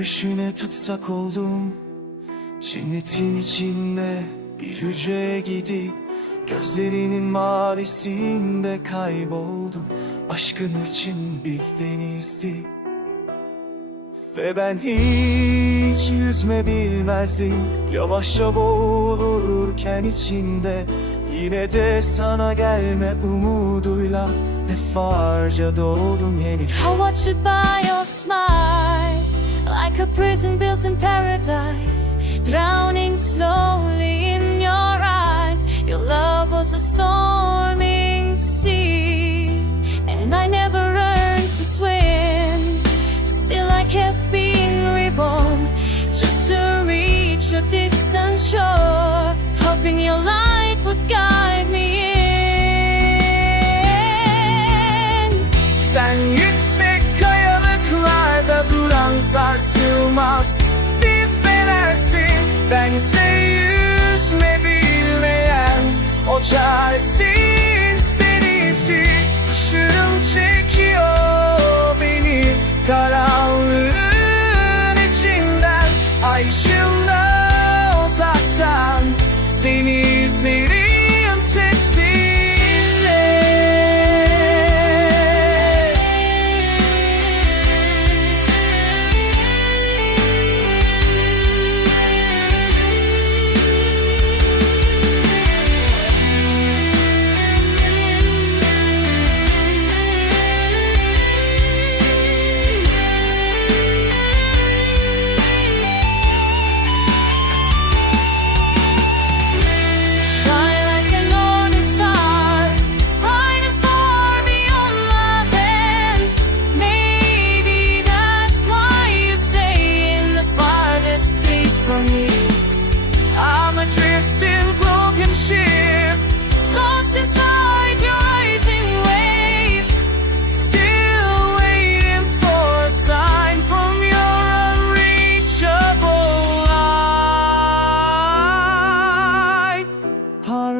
Gülüşüne tutsak oldum. Cennetin içinde bir hücreye gidip Gözlerinin mavisinde kayboldum. Aşkın için bir denizdi. Ve ben hiç yüzme bilmezdim. Yavaşça boğulurken içinde Yine de sana gelme umuduyla Defalarca doğdum yeni. I watch you by your smile, a prison built in paradise, drowning slowly in your eyes. Your love was a storming sea, and I never learned to swim. Still, I kept being reborn just to reach a distant shore, hoping your light would guide Bense yüzme bilmeyen o çaresiz denizci Işığım çekiyor beni karanlığın içinden. Ay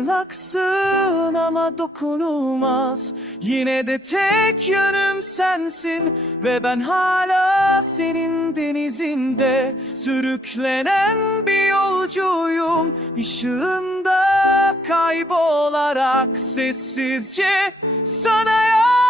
Parlaksın ama dokunulmaz. Yine de tek yönüm sensin Ve ben hala senin denizinde Sürüklenen bir yolcuyum. Işığında kaybolarak sessizce Sana yaklaşan